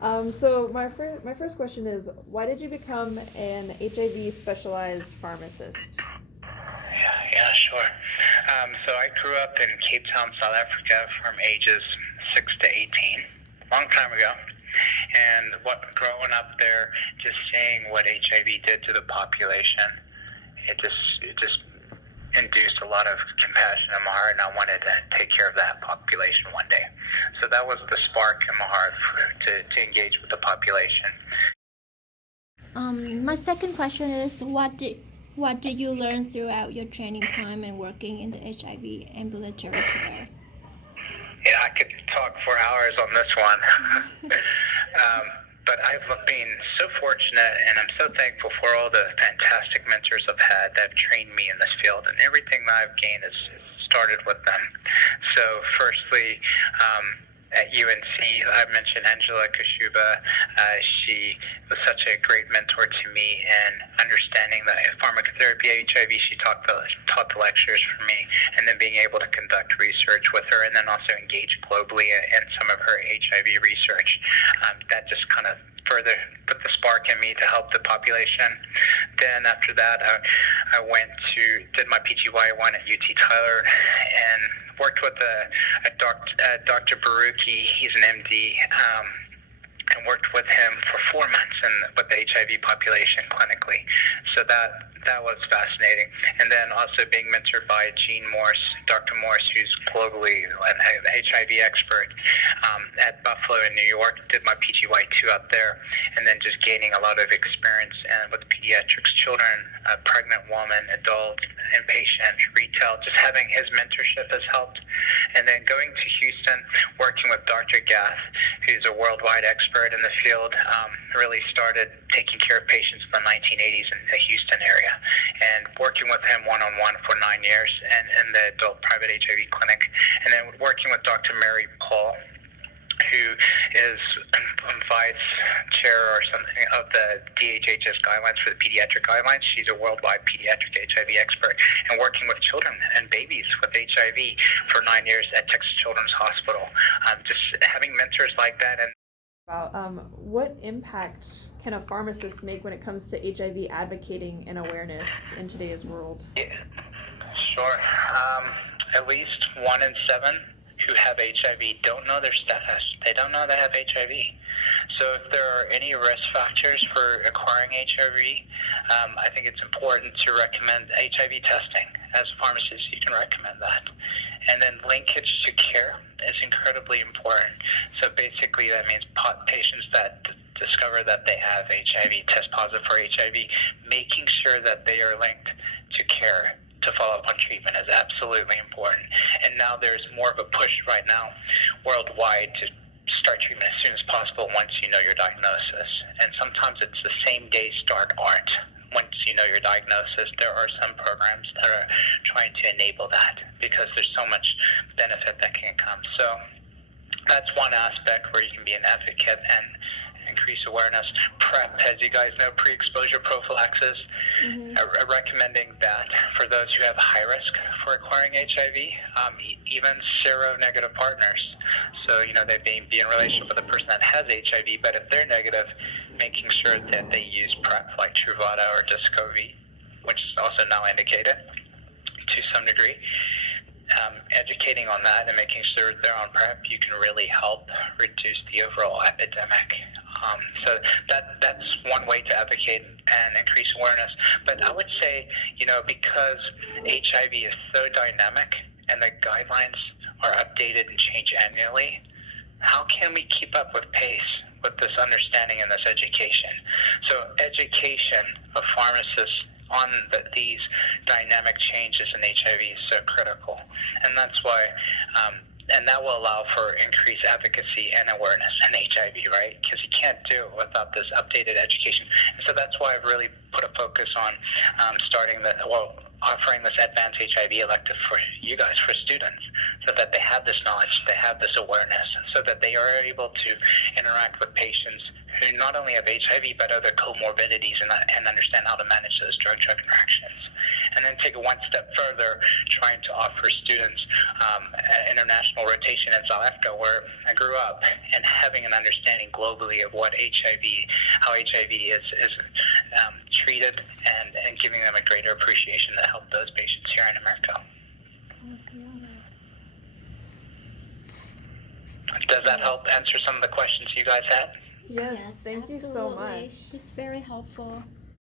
So my first question is, why did you become an HIV specialized pharmacist? Yeah, sure. So I grew up in Cape Town, South Africa from ages 6 to 18, long time ago. And growing up there, just seeing what HIV did to the population, it just induced a lot of compassion in my heart, and I wanted to take care of that population one day. So that was the spark in my heart to engage with the population. My second question is, what did you learn throughout your training time and working in the HIV ambulatory care? Yeah, I could talk for hours on this one. But I've been so fortunate, and I'm so thankful for all the fantastic mentors I've had that have trained me in this field, and everything that I've gained has started with them. So firstly, at UNC, I mentioned Angela Kashuba. She was such a great mentor to me in understanding the pharmacotherapy HIV. She taught the lectures for me, and then being able to conduct research with her, and then also engage globally in some of her HIV research. That just kind of further put the spark in me to help the population. Then after that, I did my PGY1 at UT Tyler, and worked with Dr. Baruchi. He's an MD, and worked with him for 4 months with the HIV population clinically. So that was fascinating. And then also being mentored by Dr. Morse, who's globally an HIV expert at Buffalo in New York. Did my PGY2 up there, and then just gaining a lot of experience with pediatrics, children, pregnant woman, adult, inpatient, retail. Just having his mentorship has helped. And then going to Houston, working with Dr. Gath, who's a worldwide expert in the field, really started taking care of patients in the 1980s in the Houston area, and working with him one-on-one for 9 years in the adult private HIV clinic. And then working with Dr. Mary Paul, who is vice chair or something of the DHHS guidelines for the pediatric guidelines. She's a worldwide pediatric HIV expert, and working with children and babies with HIV for 9 years at Texas Children's Hospital. Just having mentors like that. And What impact can a pharmacist make when it comes to HIV advocating and awareness in today's world? Yeah, sure. At least 1 in 7 who have HIV don't know their status. They don't know they have HIV. So if there are any risk factors for acquiring HIV, I think it's important to recommend HIV testing. As a pharmacist, you can recommend that. And then linkage to care is incredibly important. So basically that means patients that discover that they have HIV, test positive for HIV, making sure that they are linked to care to follow up on treatment is absolutely important. And now there's more of a push right now worldwide to start treatment as soon as possible once you know your diagnosis. And sometimes it's the same day start aren't. Once you know your diagnosis, there are some programs that are trying to enable that because there's so much benefit that can come. So that's one aspect where you can be an advocate and increase awareness. PrEP, as you guys know, pre-exposure prophylaxis, recommending that for those who have high risk for acquiring HIV, even seronegative partners. So, they be in a relationship with a person that has HIV, but if they're negative, making sure that they use PrEP like Truvada or Descovy, which is also now indicated to some degree. Educating on that and making sure they're on PrEP, you can really help reduce the overall epidemic. So that's one way to advocate and increase awareness. But I would say, because HIV is so dynamic and the guidelines are updated and change annually, how can we keep up with pace with this understanding and this education? So education of pharmacists on these dynamic changes in HIV is so critical. And that's why, and that will allow for increased advocacy and awareness in HIV, right? Because you can't do it without this updated education. And so that's why I've really put a focus on offering this advanced HIV elective for you guys, for students, so that they have this knowledge, they have this awareness, so that they are able to interact with patients who not only have HIV but other comorbidities and understand how to manage those drug-drug interactions. And then take it one step further, trying to offer students an international rotation in South Africa, where I grew up, and having an understanding globally of what HIV, how HIV is treated, and giving them a greater appreciation to help those patients here in America. Does that help answer some of the questions you guys had? Yes, thank you so much. It's very helpful.